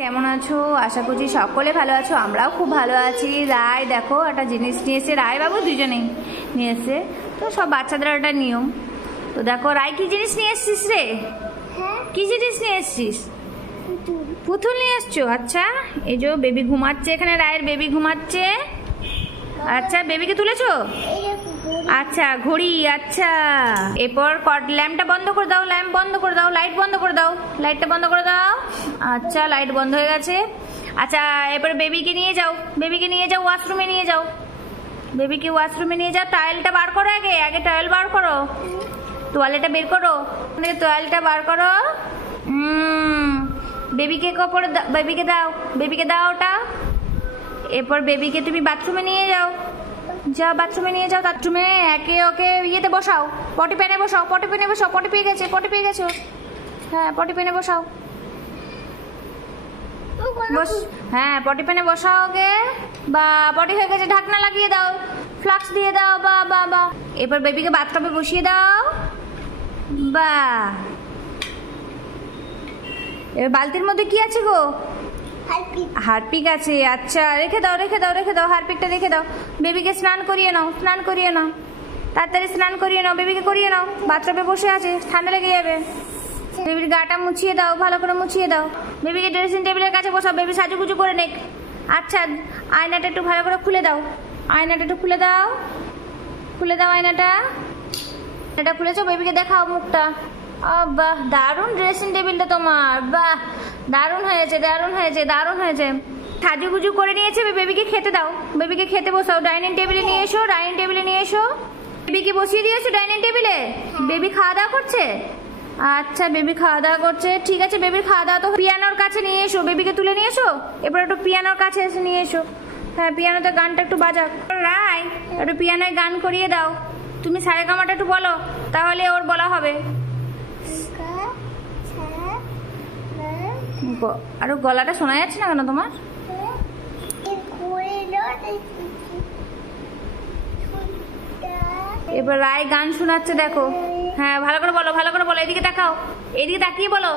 কেমন আছো? আশা করছি সকলে ভালো আছো, আমরাও খুব ভালো আছি। রায় দেখো একটা জিনিস নিয়ে এসে, রায় বাবু দুজনেই নিয়ে এসে, তো সব বাচ্চাদের একটা নিয়ম। তো দেখো রায় কি জিনিস নিয়ে এসছিস রে? কি জিনিস নিয়ে এসছিস? পুতুল নিয়ে এসছো? আচ্ছা, এই যে বেবি ঘুমাচ্ছে এখানে, রায়ের বেবি ঘুমাচ্ছে। আচ্ছা, বেবিকে তুলেছো? আচ্ছা, ঘড়ি। আচ্ছা, এরপর ল্যাম্পটা বন্ধ করে দাও, ল্যাম্প বন্ধ করে দাও, লাইট বন্ধ করে দাও, লাইটটা বন্ধ করে দাও। আচ্ছা, লাইট বন্ধ হয়ে গেছে। আচ্ছা, এরপর বেবিকে নিয়ে যাও, বেবিকে নিয়ে যাও ওয়াশরুমে নিয়ে যাও, বেবিকে ওয়াশরুমে নিয়ে যাও। টাওয়েলটা বার করো, আগে আগে টাওয়েল বার করো, তোয়ালেটা বের করো, তোয়ালটা বার করো। বেবিকে কাপড়, বেবিকে দাও, বেবিকে দাও ওটা। এরপর বেবিকে তুমি বাথরুমে নিয়ে যাও, যাও বাথরুমে নিয়ে যাও। বাথরুমে একে ওকে ইয়েতে বসাও, পটি প্যানে বসাও, পটি প্যানে বসাও, পটি পেয়ে গেছে, পটি পেয়ে গেছো। হ্যাঁ, পটি প্যানে বসাও, হ্যাঁ পটি প্যানে বসাও ওকে। বা পটি হয়ে গেছে, ঢাকনা লাগিয়ে দাও, ফ্লাক্স দিয়ে দাও। বা বা বা এবার বেবিকে বাথটবে বসিয়ে দাও। বা এবার বালতির মধ্যে কি আছে গো? হারপিক আছে। আচ্ছা, রেখে দাও, রেখে দাও, রেখে দাও, হারপিকটা রেখে দাও। বেবিকে স্নান করিয়ে নাও, স্নান করিয়ে নাও, তাড়াতাড়ি স্নান করিয়ে নাও, বেবিকে করিয়ে নাও। বাথটবে বসে আছে, ঠান্ডা লেগে যাবে। বেবির গাটা মুছিয়ে দাও, ভালো করে মুছিয়ে দাও। বেবিকে ড্রেসিং টেবিলের কাছে বসাও, বেবি সাজুগুজু করে নেক। আচ্ছা, আয়নাটা একটু ভালো করে খুলে দাও, আয়নাটা একটু খুলে দাও, খুলে দাও আয়নাটা। এটা খুলেছো? বেবিকে দেখাও মুখটা। বাহ, দারুণ ড্রেসিং টেবিলটা তোমার, বাহ দারুণ হয়েছে, দারুণ হয়েছে, দারুণ হয়েছে। সাজুগুজু করে নিয়েছে, বেবিকে খেতে দাও, বেবিকে খেতে বসাও। ডাইনিং টেবিলে নিয়ে এসো, ডাইনিং টেবিলে নিয়ে এসো। বেবিকে বসিয়ে দিয়েছো ডাইনিং টেবিলে? বেবি খাওয়া দাওয়া করছে? আচ্ছা, বেবি খাওয়া দাওয়া করছে, ঠিক আছে। বেবির খাওয়া দাওয়া তো পিয়ানোর কাছে নিয়ে এসো, বেবিকে তুলে নিয়ে এসো। এবার একটু পিয়ানোর কাছে এসে নিয়ে এসো। হ্যাঁ, পিয়ানোতে গানটা একটু বাজাক। রাই, একটু পিয়ানোয় গান করিয়ে দাও। তুমি সারেগামাটা একটু বলো, তাহলে ওর বলা হবে। আরো গলাটা শোনা যাচ্ছে না কেন তোমার? এবার রায় গান শোনাচ্ছে, দেখো। হ্যাঁ, ভালো করে বলো, ভালো করে বলো, এদিকে তাকাও, এদিকে তাকিয়ে বলো।